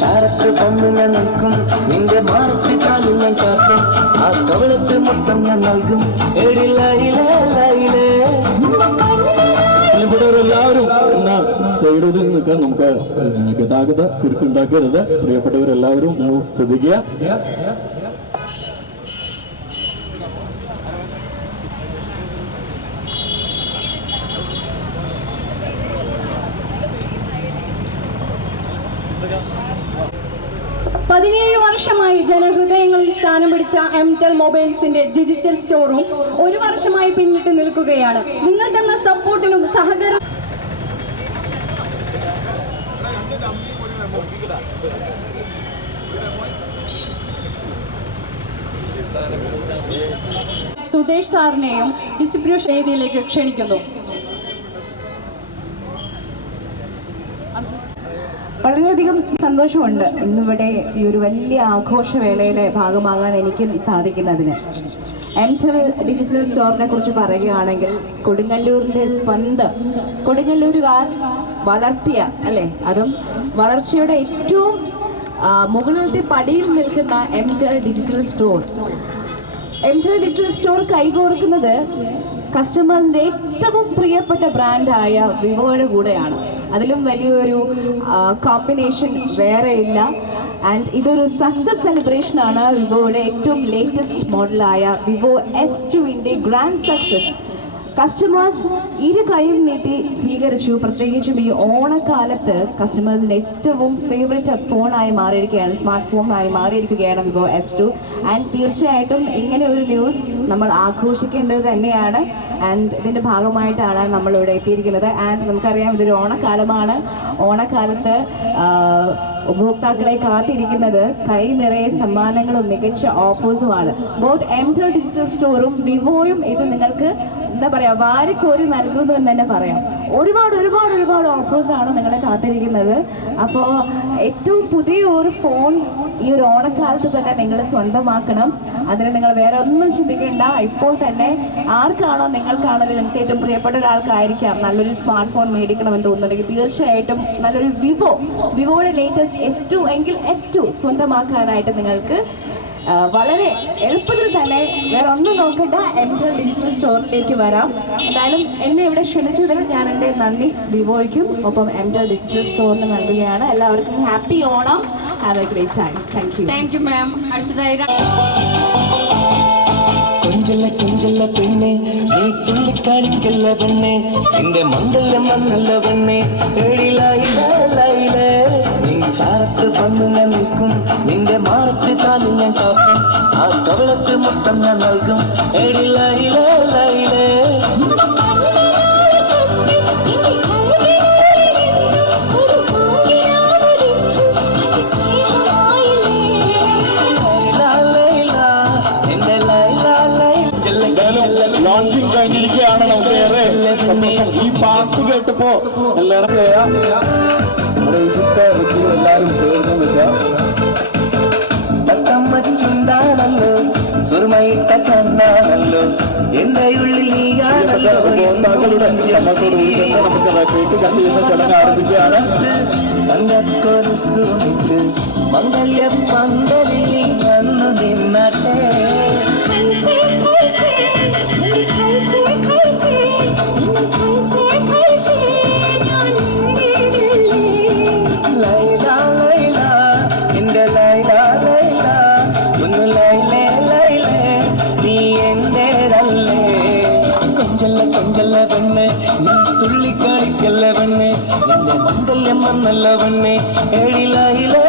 ചാരത്ത് വന്നു ഞാൻ നിൽക്കും നിന്റെ മാറത്തിൽ കാലിൽ ഞാൻ കാക്കും ആ കവളത്തിൽ മൊത്തം ഞാൻ നൽകും ഇവിടെവരെല്ലാവരും സൈഡിൽ നിൽക്കാൻ നമുക്ക് ഗതാഗത കുരുക്കുണ്ടാക്കരുത്. പ്രിയപ്പെട്ടവരെല്ലാവരും ശ്രദ്ധിക്കുക. വർഷമായി ജനഹൃദയങ്ങളിൽ സ്ഥാനം പിടിച്ച എംടെൽ മൊബൈൽസിന്റെ ഡിജിറ്റൽ സ്റ്റോറും 1 വർഷമായി പിന്നിട്ട് നിൽക്കുകയാണ്. നിങ്ങൾ തന്ന സപ്പോർട്ടിനും സഹകരണം സുദേശ് സാറിനെയും ഡിസ്ട്രിബ്യൂഷൻ വേദിയിലേക്ക് ക്ഷണിക്കുന്നു. വളരെയധികം സന്തോഷമുണ്ട് ഇന്നിവിടെ ഈ ഒരു വലിയ ആഘോഷവേളയുടെ ഭാഗമാകാൻ എനിക്കും സാധിക്കുന്നതിന്. എംടെൽ ഡിജിറ്റൽ സ്റ്റോറിനെ കുറിച്ച് പറയുകയാണെങ്കിൽ കൊടുങ്ങല്ലൂരിൻ്റെ സ്വന്തം കൊടുങ്ങല്ലൂരുകാർ വളർത്തിയ അതും വളർച്ചയുടെ ഏറ്റവും മുകളിലത്തെ പടിയിൽ നിൽക്കുന്ന എംടെൽ ഡിജിറ്റൽ സ്റ്റോർ. എംടെൽ ഡിജിറ്റൽ സ്റ്റോർ കൈകോർക്കുന്നത് കസ്റ്റമേഴ്സിൻ്റെ ഏറ്റവും പ്രിയപ്പെട്ട ബ്രാൻഡായ വിവോയുടെ കൂടെയാണ്. അതിലും വലിയൊരു കോമ്പിനേഷൻ വേറെ ഇല്ല. ആൻഡ് ഇതൊരു സക്സസ് സെലിബ്രേഷനാണ്. വിവോയുടെ ഏറ്റവും ലേറ്റസ്റ്റ് മോഡലായ വിവോ S2ൻ്റെ ഗ്രാൻഡ് സക്സസ് കസ്റ്റമേഴ്സ് ഇരു കൈയും നീട്ടി സ്വീകരിച്ചു. പ്രത്യേകിച്ചും ഈ ഓണക്കാലത്ത് കസ്റ്റമേഴ്സിൻ്റെ ഏറ്റവും ഫേവറേറ്റ് ഫോണായി മാറിയിരിക്കുകയാണ്, സ്മാർട്ട് ഫോണായി മാറിയിരിക്കുകയാണ് വിവോ S2. ആൻഡ് തീർച്ചയായിട്ടും ഇങ്ങനെ ഒരു ന്യൂസ് നമ്മൾ ആഘോഷിക്കേണ്ടത് തന്നെയാണ്. ആൻഡ് ഇതിൻ്റെ ഭാഗമായിട്ടാണ് നമ്മളിവിടെ എത്തിയിരിക്കുന്നത്. ആൻഡ് നമുക്കറിയാം ഇതൊരു ഓണക്കാലമാണ്. ഓണക്കാലത്ത് ഉപഭോക്താക്കളെ കാത്തിരിക്കുന്നത് കൈ നിറയെ സമ്മാനങ്ങളും മികച്ച ഓഫേഴ്സുമാണ്. ബോത്ത് എംടെൽ ഡിജിറ്റൽ സ്റ്റോറും വിവോയും ഇത് നിങ്ങൾക്ക് വാരിക്കോരി നൽകുന്നു എന്ന് തന്നെ പറയാം. ഒരുപാട് ഓഫേഴ്സാണ് നിങ്ങളെ കാത്തിരിക്കുന്നത്. അപ്പോൾ ഏറ്റവും പുതിയ ഒരു ഫോൺ ഈ ഒരു ഓണക്കാലത്ത് തന്നെ നിങ്ങൾ സ്വന്തമാക്കണം. അതിന് നിങ്ങൾ വേറെ ഒന്നും ചിന്തിക്കേണ്ട. ഇപ്പോൾ തന്നെ ആർക്കാണോ നിങ്ങൾക്കാണല്ലോ നിങ്ങൾക്ക് ഏറ്റവും പ്രിയപ്പെട്ട ഒരാൾക്കായിരിക്കാം നല്ലൊരു സ്മാർട്ട് ഫോൺ മേടിക്കണമെന്ന് തോന്നുന്നുണ്ടെങ്കിൽ തീർച്ചയായിട്ടും നല്ലൊരു വിവോയുടെ ലേറ്റസ്റ്റ് S2 എങ്കിൽ S2 സ്വന്തമാക്കാനായിട്ട് നിങ്ങൾക്ക് വളരെ എളുപ്പത്തിൽ തന്നെ വേറെ ഒന്നും നോക്കണ്ട എംടെൽ ഡിജിറ്റൽ സ്റ്റോറിലേക്ക് വരാം. എന്തായാലും എന്നെ ഇവിടെ ക്ഷണിച്ചതിൽ ഞാൻ എൻ്റെ നന്ദി വിവോയ്ക്കും ഒപ്പം എംടെൽ ഡിജിറ്റൽ സ്റ്റോറിന് നൽകുകയാണ്. എല്ലാവർക്കും happy Onam. Have A great time. Thank you ma'am. അടുത്തതായി കൊഞ്ചല്ല പെണ്ണെ നീ തുള്ളിക്കാണിക്കല്ല പെണ്ണെ എന്റെ മന്ദല്ലം വന്നല്ല പെണ്ണെ ഏഴിലായില്ലേ നീ ചാരത്ത് വന്നു ഞാൻ നിൽക്കും നിന്റെ മാറത്ത് കാലിൽ ഞാൻ കാക്കും ആ കവളത്ത് മൊത്തം ഞാൻ നൽകും ഏഴിലായില്ലേ. ലോഞ്ചിങ് കഴിഞ്ഞിരിക്കുകയാണ്. നമുക്ക് ഏറെ സന്തോഷം. ഈ പാട്ട് കേട്ടപ്പോ എല്ലാവരും ചേർന്ന് വെച്ചാൽ ചുണ്ടാണല്ലോ സുർമയിട്ട കണ്ണാണല്ലോ എന്റെ ഉള്ളിൽ ഉപഭോക്താക്കളുടെ സമ്മതത്തോടുകൂടി നമുക്ക് കേക്ക് കട്ട് ചെയ്യുന്ന ചടങ്ങ് ആരംഭിക്കുകയാണ്. തങ്കക്കൊരുസുമിട്ട് മംഗല്യ പന്തലിൽ വന്നു നിന്നട്ടെ തുള്ളിക്കളിക്കല്ല പെണ്ണെ നിന്റെ മംഗല്യം വന്നല്ല പെണ്ണെ ഏഴിലായില്ലേ.